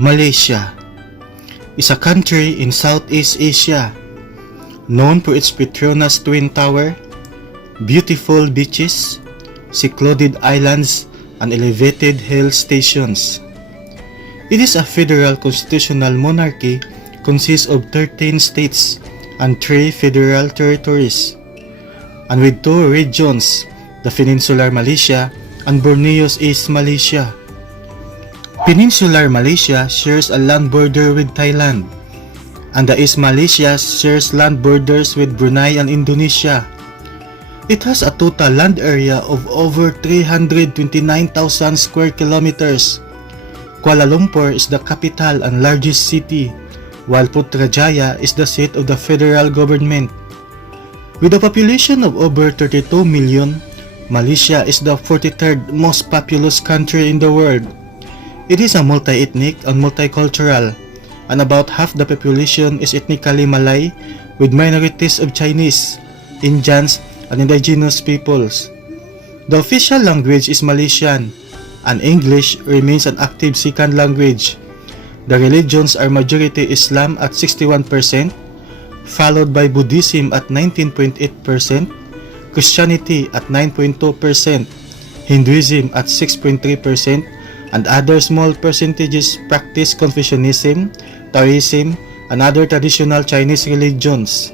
Malaysia is a country in Southeast Asia known for its Petronas Twin Tower, beautiful beaches, secluded islands, and elevated hill stations. It is a federal constitutional monarchy consists of 13 states and 3 federal territories, and with 2 regions, the Peninsular Malaysia and Borneo's East Malaysia. Peninsular Malaysia shares a land border with Thailand, and the East Malaysia shares land borders with Brunei and Indonesia. It has a total land area of over 329,000 square kilometers. Kuala Lumpur is the capital and largest city, while Putrajaya is the seat of the federal government. With a population of over 32 million, Malaysia is the 43rd most populous country in the world. It is a multi-ethnic and multicultural, and about half the population is ethnically Malay, with minorities of Chinese, Indians, and indigenous peoples. The official language is Malaysian, and English remains an active second language. The religions are majority Islam at 61%, followed by Buddhism at 19.8%, Christianity at 9.2%, Hinduism at 6.3%, and other small percentages practice Confucianism, Taoism, and other traditional Chinese religions.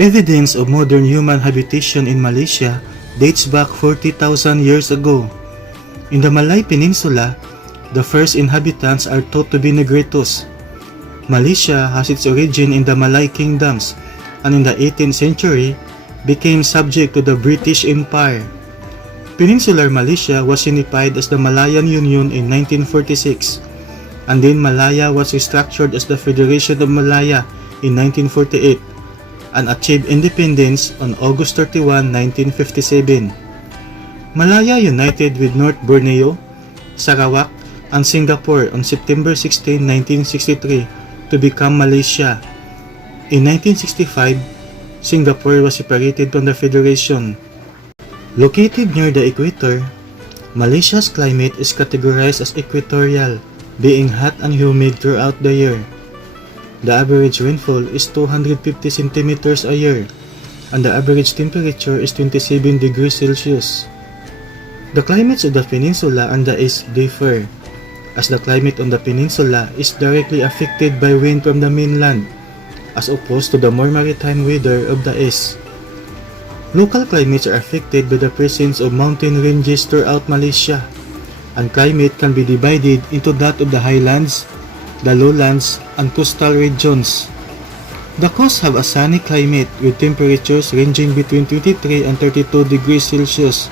Evidence of modern human habitation in Malaysia dates back 40,000 years ago. In the Malay Peninsula, the first inhabitants are thought to be Negritos. Malaysia has its origin in the Malay kingdoms, and in the 18th century became subject to the British Empire. Peninsular Malaysia was unified as the Malayan Union in 1946, and then Malaya was restructured as the Federation of Malaya in 1948 and achieved independence on August 31, 1957. Malaya united with North Borneo, Sarawak, and Singapore on September 16, 1963 to become Malaysia. In 1965, Singapore was separated from the Federation. Located near the equator, Malaysia's climate is categorized as equatorial, being hot and humid throughout the year. The average rainfall is 250 centimeters a year, and the average temperature is 27 degrees Celsius. The climates of the peninsula and the east differ, as the climate on the peninsula is directly affected by wind from the mainland, as opposed to the more maritime weather of the east. Local climates are affected by the presence of mountain ranges throughout Malaysia, and climate can be divided into that of the highlands, the lowlands, and coastal regions. The coasts have a sunny climate with temperatures ranging between 23 and 32 degrees Celsius,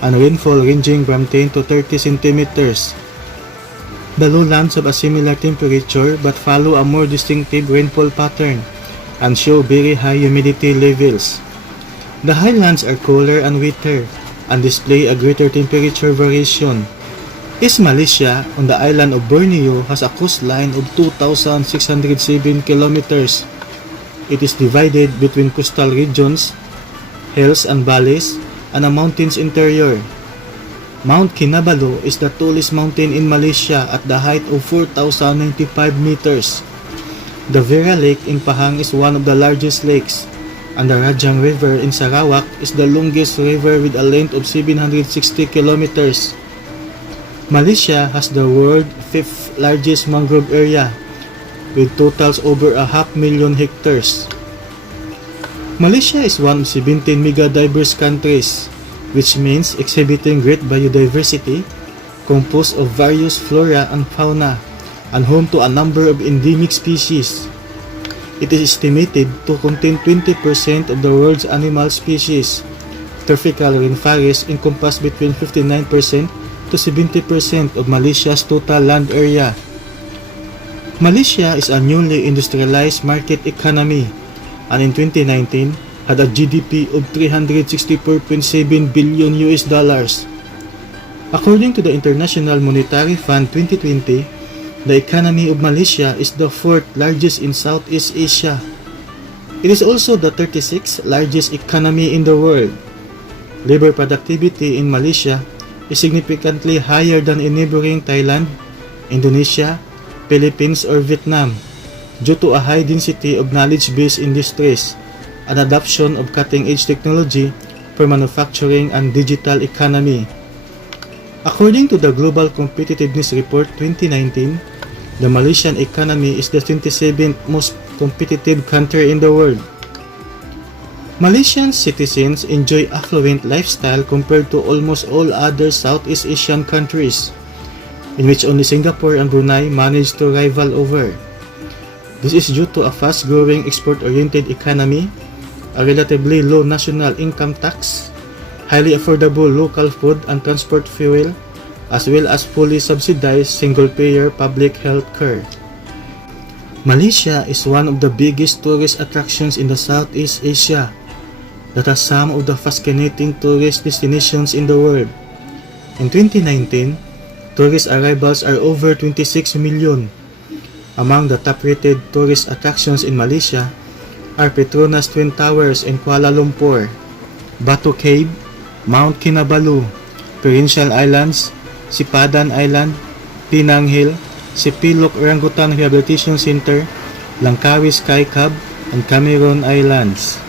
and rainfall ranging from 10 to 30 centimeters. The lowlands have a similar temperature but follow a more distinctive rainfall pattern and show very high humidity levels. The highlands are cooler and wetter and display a greater temperature variation. East Malaysia, on the island of Borneo, has a coastline of 2,607 kilometers. It is divided between coastal regions, hills and valleys, and a mountain's interior. Mount Kinabalu is the tallest mountain in Malaysia at the height of 4,095 meters. The Vera Lake in Pahang is one of the largest lakes, and the Rajang River in Sarawak is the longest river with a length of 760 kilometers. Malaysia has the world's 5th largest mangrove area, with totals over 500,000 hectares. Malaysia is one of 17 mega-diverse countries, which means exhibiting great biodiversity, composed of various flora and fauna, and home to a number of endemic species. It is estimated to contain 20% of the world's animal species. Tropical rainforests encompass between 59% to 70% of Malaysia's total land area. Malaysia is a newly industrialized market economy, and in 2019 had a GDP of 364.7 billion US dollars. According to the International Monetary Fund 2020, the economy of Malaysia is the 4th largest in Southeast Asia. It is also the 36th largest economy in the world. Labor productivity in Malaysia is significantly higher than in neighboring Thailand, Indonesia, Philippines, or Vietnam, due to a high density of knowledge-based industries and adoption of cutting-edge technology for manufacturing and digital economy. According to the Global Competitiveness Report 2019, the Malaysian economy is the 27th most competitive country in the world. Malaysian citizens enjoy affluent lifestyle compared to almost all other Southeast Asian countries, in which only Singapore and Brunei manage to rival over. This is due to a fast-growing export-oriented economy, a relatively low national income tax, highly affordable local food and transport fuel, as well as fully subsidized single-payer public health care. Malaysia is one of the biggest tourist attractions in the Southeast Asia that has some of the fascinating tourist destinations in the world. In 2019, tourist arrivals are over 26 million. Among the top-rated tourist attractions in Malaysia are Petronas Twin Towers in Kuala Lumpur, Batu Cave, Mount Kinabalu, Provincial Islands, Sipadan Island, Penang Hill, Sipilok Orangutan Rehabilitation Center, Langkawi Sky Cab, and Cameron Islands.